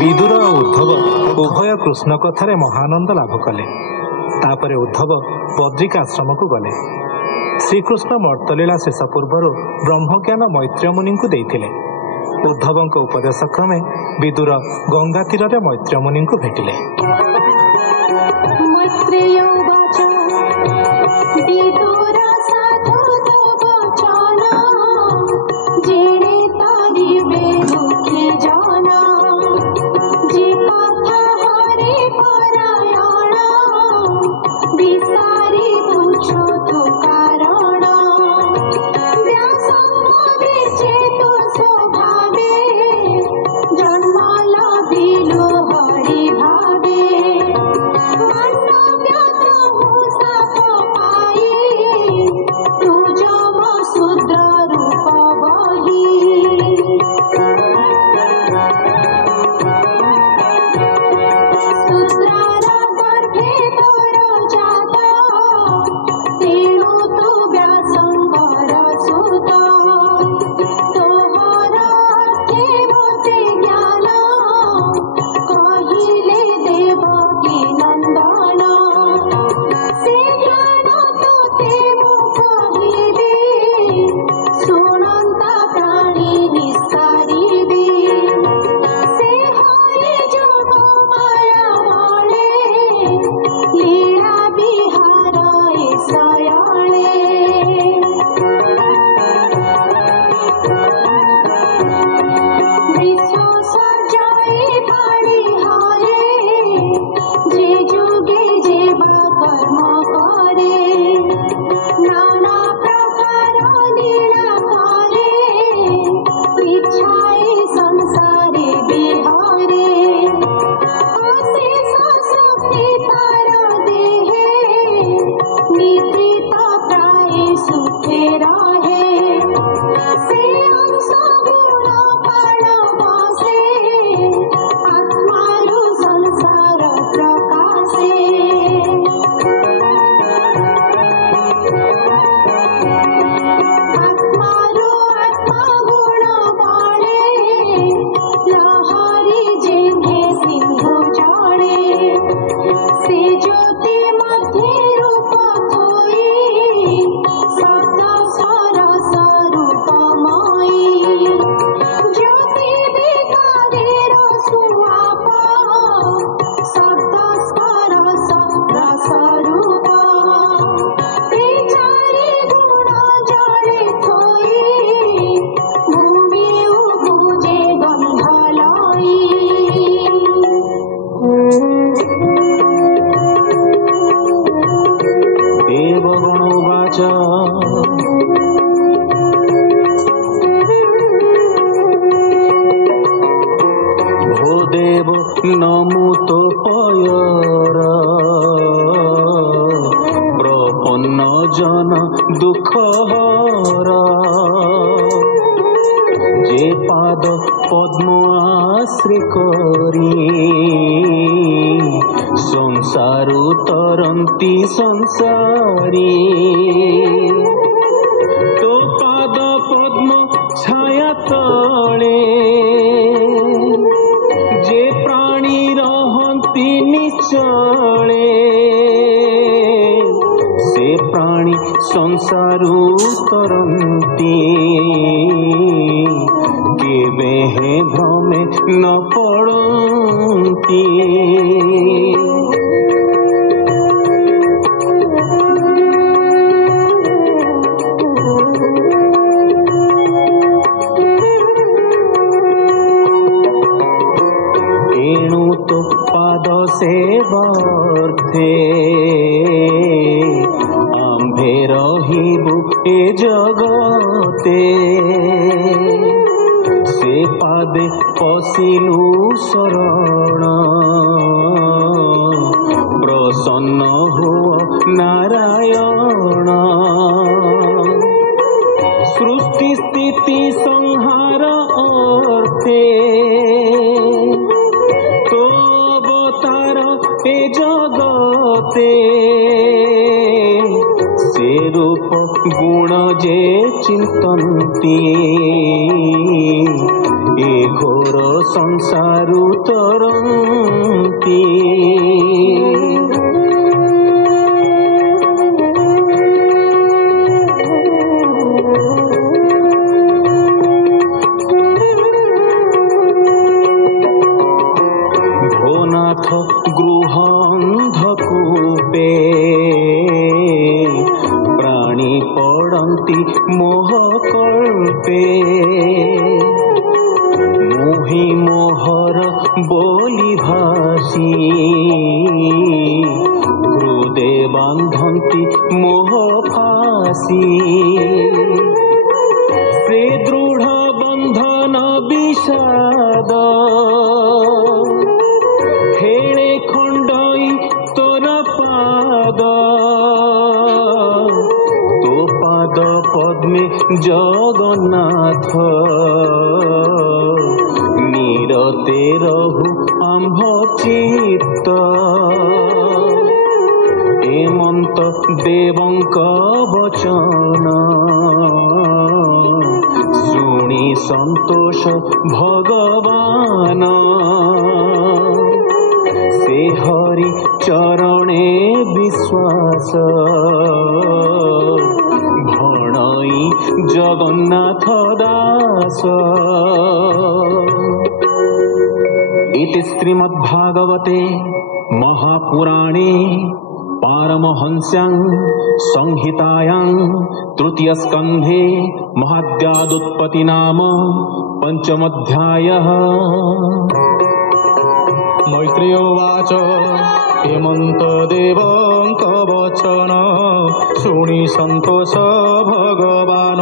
विदुर और उद्धव उभय कृष्ण कथार महानंद लाभ कले। तापरे उद्धव बद्रिकाश्रम को गले। श्रीकृष्ण मर्तलीला शेष पूर्वर ब्रह्मज्ञान मैत्रेय मुनि को देइथिले। उद्धव उपदेश क्रमे विदुर गंगा तीर मैत्रेय मुनि को भेटिले। गुण जे चिंतन्ति ঘোর সংসারু তরঙ্গি ভোনাথ গৃহ অন্ধকূপে প্রাণী পড়ন্তি মোহকল্পে মোহি মোহর বলি ভাসি হৃদে বান্ধন্তি মোহ ফাসি সে দৃঢ় বন্ধন বিষাদ হেণে খণ্ডই তোর পাদ তো পাদ পদ্মে জগন্নাথ নিরতে রহু আম্ভ চিত্ত হেমন্ত দেবঙ্ক বচন শুনি সন্তোষ ভগবান সে হরি চরণে বিশ্বাস ভণই জগন্নাথ দাস। इति श्रीमद्भागवते महापुराणे पारमहंस्यां संहितायां तृतीयस्कन्धे महाद्यादुत्पत्ति नाम पंचमोऽध्यायः। मैत्रेयोवाच हेमंत देवंक वचन शुणी संतोष भगवान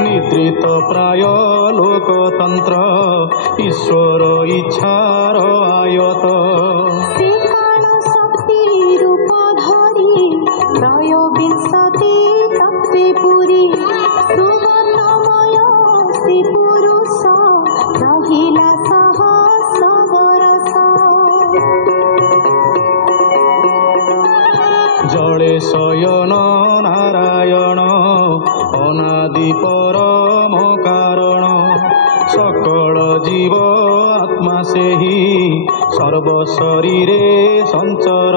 निद्रित प्राय लोकतंत्र ईश्वर इच्छार आयत जले शयन नारायण अनादि परम कारण सकल जीव आत्मा से ही सर्व शरीरे संचरण